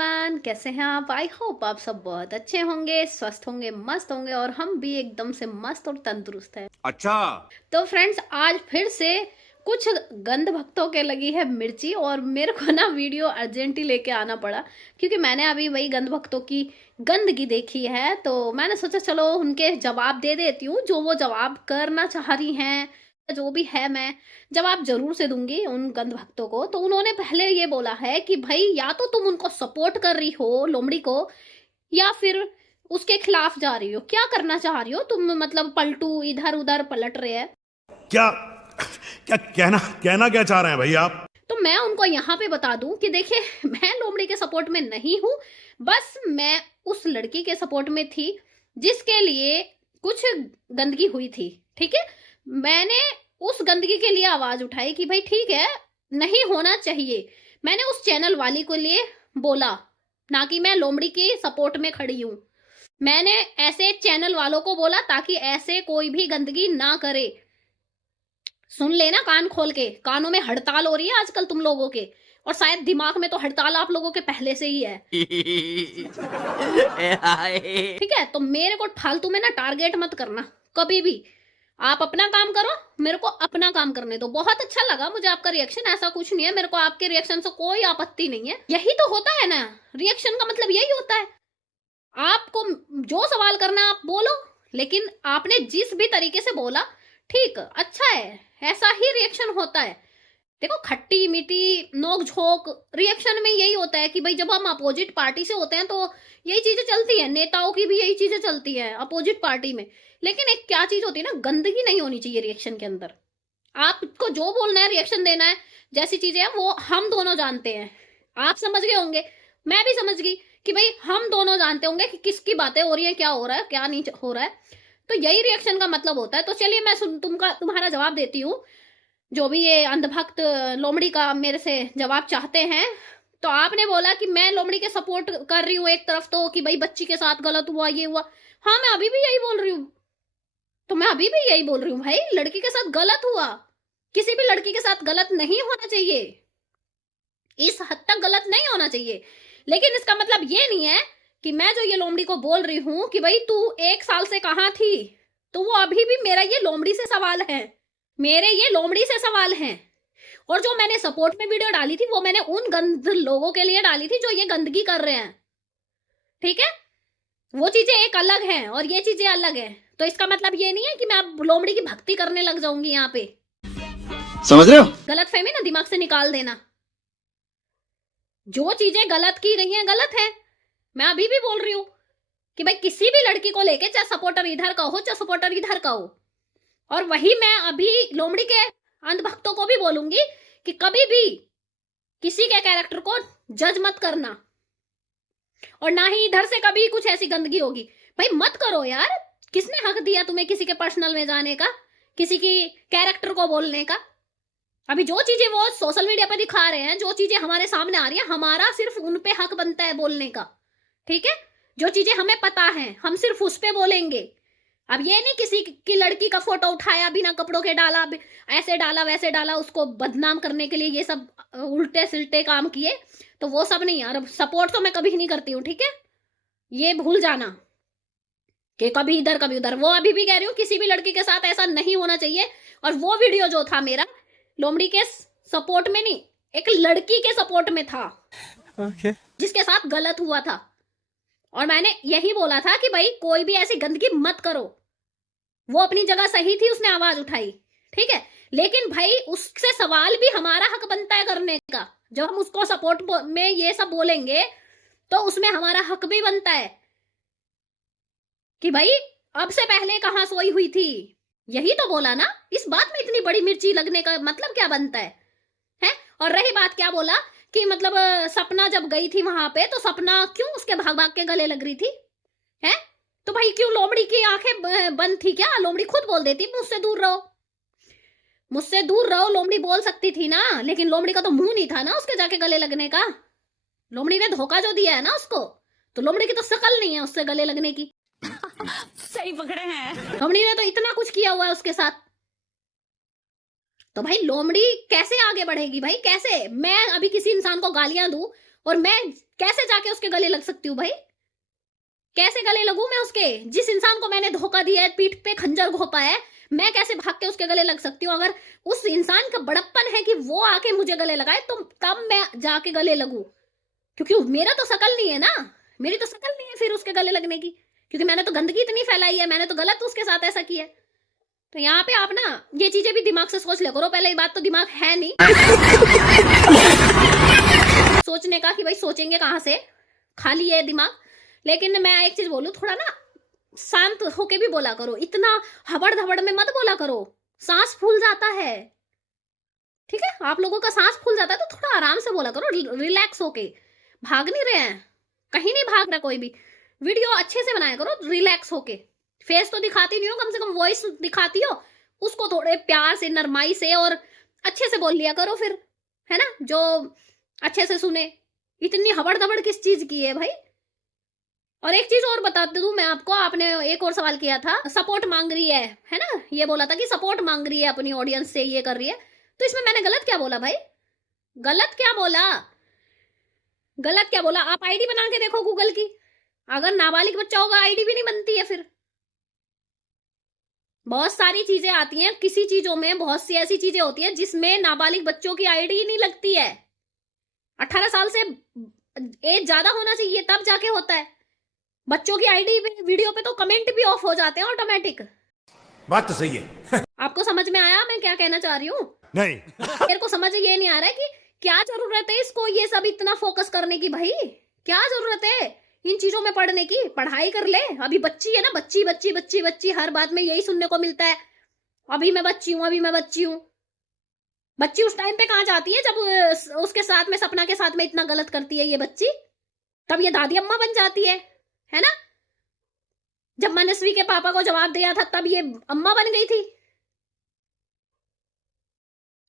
Everyone, कैसे हैं आप? आई होप आप सब बहुत अच्छे होंगे, स्वस्थ होंगे, मस्त होंगे और हम भी एकदम से मस्त और तंदुरुस्त हैं। अच्छा। तो फ्रेंड्स, आज फिर से कुछ गंध भक्तों के लगी है मिर्ची और मेरे को ना वीडियो अर्जेंटली लेके आना पड़ा क्योंकि मैंने अभी वही गंध भक्तों की गंदगी देखी है। तो मैंने सोचा चलो उनके जवाब दे देती हूँ, जो वो जवाब करना चाह रही हैं, जो भी है मैं जवाब जरूर से दूंगी उन गंध भक्तों को। तो उन्होंने पहले ये बोला है कि भाई या तो तुम उनको सपोर्ट कर रही हो लोमड़ी को, या फिर उसके खिलाफ जा रही हो। क्या करना चाह रही हो तुम? मतलब पलटू इधर उधर पलट रहे हैं। क्या क्या कहना क्या चाह रहे हैं भाई आप? तो मैं उनको यहाँ पे बता दूं कि देखिए, मैं लोमड़ी के सपोर्ट में नहीं हूं, बस मैं उस लड़की के सपोर्ट में थी जिसके लिए कुछ गंदगी हुई थी। ठीक है, मैंने उस गंदगी के लिए आवाज उठाई कि भाई ठीक है, नहीं होना चाहिए। मैंने उस चैनल वाली को लिए बोला, ना कि मैं लोमड़ी के सपोर्ट में खड़ी हूं। मैंने ऐसे चैनल वालों को बोला ताकि ऐसे कोई भी गंदगी ना करे। सुन लेना कान खोल के, कानों में हड़ताल हो रही है आजकल तुम लोगों के, और शायद दिमाग में तो हड़ताल आप लोगों के पहले से ही है। ठीक है, तो मेरे को फालतू में ना टारगेट मत करना कभी भी। आप अपना काम करो, मेरे को अपना काम करने दो। बहुत अच्छा लगा मुझे आपका रिएक्शन, ऐसा कुछ नहीं है, मेरे को आपके रिएक्शन से कोई आपत्ति नहीं है। यही तो होता है ना, रिएक्शन का मतलब यही होता है। आपको जो सवाल करना आप बोलो, लेकिन आपने जिस भी तरीके से बोला ठीक, अच्छा है, ऐसा ही रिएक्शन होता है। देखो, खट्टी मीठी नोक झोंक रिएक्शन में यही होता है कि भाई जब हम अपोजिट पार्टी से होते हैं तो यही चीजें चलती है, नेताओं की भी यही चीजें चलती है अपोजिट पार्टी में। लेकिन एक क्या चीज होती है ना, गंदगी नहीं होनी चाहिए रिएक्शन के अंदर। आपको जो बोलना है, रिएक्शन देना है, जैसी चीजें हैं वो हम दोनों जानते हैं। आप समझ गए होंगे, मैं भी समझ गई कि भाई हम दोनों जानते होंगे कि किसकी बातें हो रही है, क्या हो रहा है, क्या नहीं हो रहा है। तो यही रिएक्शन का मतलब होता है। तो चलिए मैं तुम्हारा जवाब देती हूँ, जो भी ये अंधभक्त लोमड़ी का मेरे से जवाब चाहते हैं। तो आपने बोला कि मैं लोमड़ी के सपोर्ट कर रही हूँ एक तरफ, तो कि भाई बच्ची के साथ गलत हुआ, ये हुआ। हाँ, मैं अभी भी यही बोल रही हूँ। तो मैं अभी भी यही बोल रही हूँ, भाई लड़की के साथ गलत हुआ, किसी भी लड़की के साथ गलत नहीं होना चाहिए, इस हद तक गलत नहीं होना चाहिए। लेकिन इसका मतलब ये नहीं है कि मैं जो ये लोमड़ी को बोल रही हूं कि भाई तू 1 साल से कहां थी, तो वो अभी भी मेरा ये लोमड़ी से सवाल है, मेरे ये लोमड़ी से सवाल हैं। और जो मैंने सपोर्ट में वीडियो डाली थी वो मैंने उन गंद लोगों के लिए डाली थी जो ये गंदगी कर रहे हैं। ठीक है, वो चीजें एक अलग हैं और ये चीजें अलग हैं। तो इसका मतलब ये नहीं है कि मैं अब लोमड़ी की भक्ति करने लग जाऊंगी यहाँ पे। समझ रहे हो? गलतफहमी ना दिमाग से निकाल देना। जो चीजें गलत की गई हैं गलत है। मैं अभी भी बोल रही हूं कि भाई किसी भी लड़की को लेके, चाहे सपोर्टर इधर का हो चाहे सपोर्टर इधर का हो, और वही मैं अभी लोमड़ी के अंधभक्तों को भी बोलूंगी कि कभी भी किसी के कैरेक्टर को जज मत करना, और ना ही इधर से कभी कुछ ऐसी गंदगी होगी। भाई मत करो यार, किसने हक दिया तुम्हें किसी के पर्सनल में जाने का, किसी की कैरेक्टर को बोलने का? अभी जो चीजें वो सोशल मीडिया पर दिखा रहे हैं, जो चीजें हमारे सामने आ रही है, हमारा सिर्फ उन पे हक बनता है बोलने का। ठीक है, जो चीजें हमें पता है हम सिर्फ उस पे बोलेंगे। अब ये नहीं किसी की लड़की का फोटो उठाया, बिना कपड़ों के डाला, ऐसे डाला वैसे डाला, उसको बदनाम करने के लिए ये सब उल्टे सिल्टे काम किए, तो वो सब नहीं यार। सपोर्ट तो मैं कभी नहीं करती हूँ, ठीक है, ये भूल जाना कि कभी इधर कभी उधर। वो अभी भी कह रही हूँ, किसी भी लड़की के साथ ऐसा नहीं होना चाहिए। और वो वीडियो जो था मेरा लोमड़ी के सपोर्ट में नहीं, एक लड़की के सपोर्ट में था जिसके साथ गलत हुआ था। और मैंने यही बोला था कि भाई कोई भी ऐसी गंदगी मत करो। वो अपनी जगह सही थी, उसने आवाज उठाई, ठीक है, लेकिन भाई उससे सवाल भी हमारा हक बनता है करने का। जब हम उसको सपोर्ट में ये सब बोलेंगे तो उसमें हमारा हक भी बनता है कि भाई अब से पहले कहां सोई हुई थी। यही तो बोला ना, इस बात में इतनी बड़ी मिर्ची लगने का मतलब क्या बनता है? और रही बात, क्या बोला कि मतलब सपना जब गई थी वहां पे, तो सपना क्यों उसके भाग भाग के गले लग रही थी? है तो भाई क्यों लोमड़ी की आंखें बंद थी क्या? लोमड़ी खुद बोल देती मुझसे दूर रहो, मुझसे दूर रहो, लोमड़ी बोल सकती थी ना। लेकिन लोमड़ी का तो मुंह नहीं था ना उसके जाके गले लगने का। लोमड़ी ने धोखा जो दिया है ना उसको, तो लोमड़ी की तो शकल नहीं है उससे गले लगने की। सही पकड़े हैं। लोमड़ी ने तो इतना कुछ किया हुआ है उसके साथ, तो भाई लोमड़ी कैसे आगे बढ़ेगी? भाई कैसे मैं अभी किसी इंसान को गालियां दूं और मैं कैसे जाके उसके गले लग सकती हूँ भाई? कैसे गले लगूं मैं उसके? जिस इंसान को मैंने धोखा दिया है, पीठ पे खंजर घोंपा है, मैं कैसे भाग के उसके गले लग सकती हूँ? अगर उस इंसान का बड़प्पन है कि वो आके मुझे गले लगाए तो तब मैं जाके गले लगूं, क्योंकि मेरा तो शकल नहीं है ना, मेरी तो शकल नहीं है फिर उसके गले लगने की, क्योंकि मैंने तो गंदगी इतनी फैलाई है, मैंने तो गलत उसके साथ ऐसा किया है। तो यहाँ पे आप ना ये चीजें भी दिमाग से सोच ले करो। पहले ये बात तो दिमाग है नहीं सोचने का कि भाई सोचेंगे कहां से, खाली है दिमाग। लेकिन मैं एक चीज बोलूं, थोड़ा ना शांत होके भी बोला करो, इतना हबड़ धबड़ में मत बोला करो, सांस फूल जाता है। ठीक है, आप लोगों का सांस फूल जाता है तो थोड़ा आराम से बोला करो, रिलैक्स होके। भाग नहीं रहे हैं, कहीं नहीं भाग रहा कोई भी। वीडियो अच्छे से बनाया करो रिलैक्स होके। फेस तो दिखाती नहीं हो, कम से कम वॉइस दिखाती हो, उसको थोड़े प्यार से, नरमाई से और अच्छे से बोल लिया करो फिर, है ना, जो अच्छे से सुने। इतनी हबड़ दबड़ किस चीज की है भाई? और एक चीज और बताते दूं मैं आपको, आपने एक और सवाल किया था, सपोर्ट मांग रही है ना, ये बोला था कि सपोर्ट मांग रही है अपनी ऑडियंस से, ये कर रही है। तो इसमें मैंने गलत क्या बोला भाई? गलत क्या बोला? गलत क्या बोला? आप आईडी बना के देखो गूगल की, अगर नाबालिग बच्चा होगा आईडी भी नहीं बनती है फिर। बहुत सारी चीजें आती हैं, किसी चीजों में बहुत सी ऐसी चीजें होती हैं जिसमें नाबालिग बच्चों की आईडी ही नहीं लगती है। 18 साल से एज ज्यादा होना चाहिए तब जाके होता है। बच्चों की आईडी वीडियो पे तो कमेंट भी ऑफ हो जाते हैं ऑटोमेटिक। बात तो सही है। आपको समझ में आया मैं क्या कहना चाह रही हूँ? नहीं। मेरे को समझ ये नहीं आ रहा है कि क्या जरूरत है इसको ये सब इतना फोकस करने की भाई? क्या जरूरत है इन चीजों में पढ़ने की? पढ़ाई कर ले, अभी बच्ची है ना, बच्ची बच्ची बच्ची बच्ची, हर बात में यही सुनने को मिलता है, अभी मैं बच्ची हूं, अभी मैं बच्ची हूं। बच्ची उस टाइम पे कहां जाती है जब उसके साथ में, सपना के साथ में इतना गलत करती है ये बच्ची, तब ये दादी अम्मा बन जाती है ना? जब मनस्वी के पापा को जवाब दिया था तब ये अम्मा बन गई थी,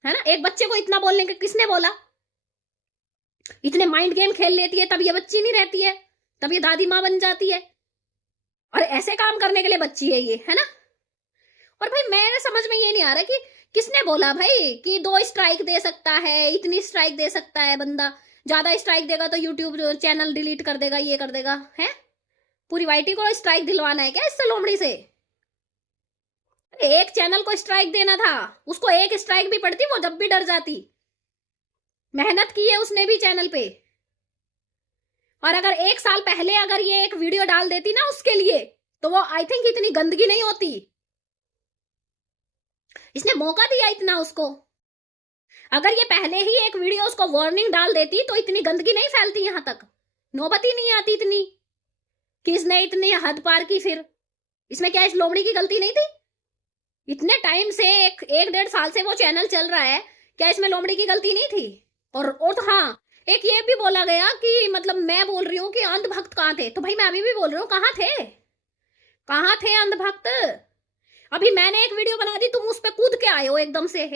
है ना? एक बच्चे को इतना बोलने का किसने बोला? इतने माइंड गेम खेल लेती है तब ये बच्ची नहीं रहती है, तब ये दादी माँ बन जाती है। और ऐसे काम करने के लिए बच्ची है ये, है ना? और भाई मेरे समझ में ये नहीं आ रहा कि किसने बोला भाई कि 2 स्ट्राइक दे सकता है, इतनी स्ट्राइक दे सकता है बंदा, ज्यादा स्ट्राइक देगा तो यूट्यूब चैनल डिलीट कर देगा, ये कर देगा, है? पूरी वाइटी को स्ट्राइक दिलवाना है क्या इससे, लोमड़ी से? एक चैनल को स्ट्राइक देना था, उसको एक स्ट्राइक भी पड़ती वो जब भी डर जाती। मेहनत की है उसने भी चैनल पे, और अगर 1 साल पहले अगर ये एक वीडियो डाल देती ना उसके लिए, तो वो आई थिंक इतनी गंदगी नहीं होती। इसने मौका दिया इतना उसको, अगर ये पहले ही एक वीडियो उसको वार्निंग डाल देती तो इतनी गंदगी नहीं फैलती, यहां तक नौबत ही नहीं आती इतनी कि इसने इतनी हद पार की। फिर इसमें क्या इस लोमड़ी की गलती नहीं थी? इतने टाइम से 1-1.5 साल से वो चैनल चल रहा है, क्या इसमें लोमड़ी की गलती नहीं थी? और तो हाँ, एक ये भी बोला गया कि मतलब मैं बोल रही हूँ कि अंधभक्त कहाँ थे, तो भाई मैं अभी भी बोल रही हूँ, कहाँ थे? कहाँ थे अंधभक्त? अभी मैंने एक वीडियो बना दी, तुम उस पर कूद के आए हो, एकदम से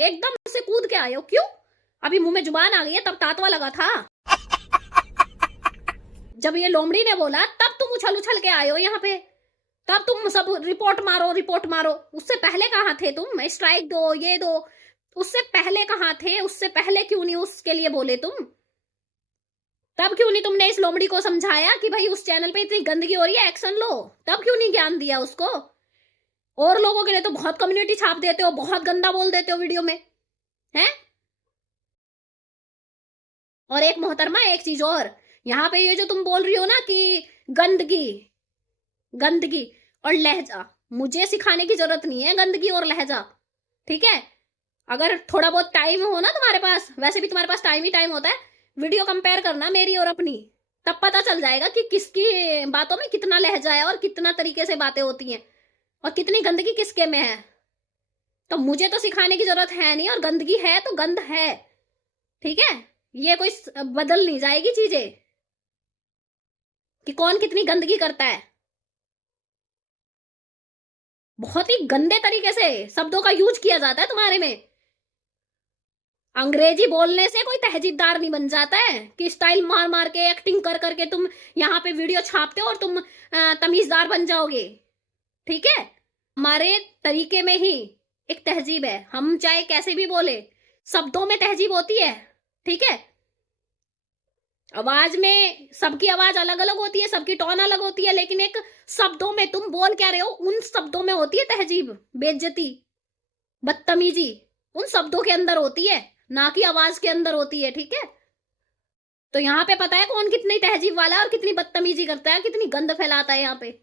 कूद के आए हो, क्यों? अभी मुंह में जुबान आ गई है, तब तातवा लगा था। जब ये लोमड़ी ने बोला तब तुम उछल उछल के आए हो यहाँ पे, तब तुम सब रिपोर्ट मारो। उससे पहले कहाँ थे तुम? स्ट्राइक दो, ये दो, उससे पहले कहाँ थे? उससे पहले क्यों नहीं उसके लिए बोले तुम? तब क्यों नहीं तुमने इस लोमड़ी को समझाया कि भाई उस चैनल पे इतनी गंदगी हो रही है, एक्शन लो? तब क्यों नहीं ज्ञान दिया उसको? और लोगों के लिए तो बहुत कम्युनिटी छाप देते हो, बहुत गंदा बोल देते हो वीडियो में, हैं? और एक मोहतरमा, एक चीज और, यहाँ पे ये जो तुम बोल रही हो ना कि गंदगी और लहजा, मुझे सिखाने की जरूरत नहीं है गंदगी और लहजा, ठीक है? अगर थोड़ा बहुत टाइम हो ना तुम्हारे पास, वैसे भी तुम्हारे पास टाइम ही टाइम होता है, वीडियो कंपेयर करना मेरी और अपनी, तब पता चल जाएगा कि किसकी बातों में कितना लहजा है और कितना तरीके से बातें होती हैं और कितनी गंदगी किसके में है। तो मुझे तो सिखाने की जरूरत है नहीं, और गंदगी है तो गंद है, ठीक है? ये कोई बदल नहीं जाएगी चीजें कि कौन कितनी गंदगी करता है। बहुत ही गंदे तरीके से शब्दों का यूज किया जाता है तुम्हारे में। अंग्रेजी बोलने से कोई तहजीबदार नहीं बन जाता है कि स्टाइल मार मार के, एक्टिंग कर करके तुम यहाँ पे वीडियो छापते हो और तुम तमीजदार बन जाओगे, ठीक है? हमारे तरीके में ही एक तहजीब है, हम चाहे कैसे भी बोले, शब्दों में तहजीब होती है, ठीक है? आवाज में सबकी आवाज अलग अलग होती है, सबकी टोन अलग होती है, लेकिन एक शब्दों में तुम बोल क्या रहे हो, उन शब्दों में होती है तहजीब, बेइज्जती, बदतमीजी, उन शब्दों के अंदर होती है, ना कि आवाज के अंदर होती है। ठीक है, तो यहाँ पे पता है कौन कितनी तहजीब वाला है और कितनी बदतमीजी करता है, कितनी गंद फैलाता है। यहाँ पे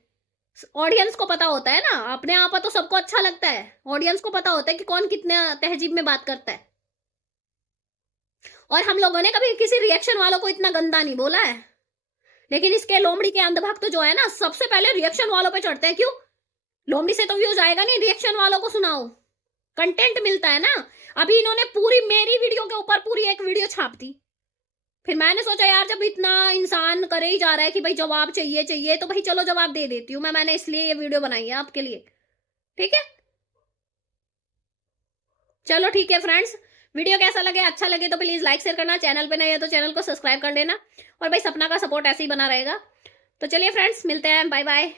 ऑडियंस को पता होता है ना, अपने आप तो सबको अच्छा लगता है, ऑडियंस को पता होता है कि कौन कितने तहजीब में बात करता है। और हम लोगों ने कभी किसी रिएक्शन वालों को इतना गंदा नहीं बोला है, लेकिन इसके लोमड़ी के अंधभक्त जो है ना, सबसे पहले रिएक्शन वालों पे चढ़ते हैं। क्यों? लोमड़ी से तो व्यूज आएगा नहीं, रिएक्शन वालों को सुनाओ, कंटेंट मिलता है ना। अभी इन्होंने पूरी मेरी वीडियो के ऊपर पूरी एक वीडियो छाप दी, फिर मैंने सोचा यार जब इतना इंसान करे ही जा रहा है कि भाई जवाब चाहिए चाहिए, तो भाई चलो जवाब दे देती हूँ मैंने इसलिए ये वीडियो बनाई है आपके लिए। ठीक है, चलो ठीक है फ्रेंड्स, वीडियो कैसा लगे, अच्छा लगे तो प्लीज लाइक शेयर करना, चैनल पे नए है तो चैनल को सब्सक्राइब कर देना, और भाई सपना का सपोर्ट ऐसे ही बना रहेगा। तो चलिए फ्रेंड्स, मिलते हैं, बाय बाय।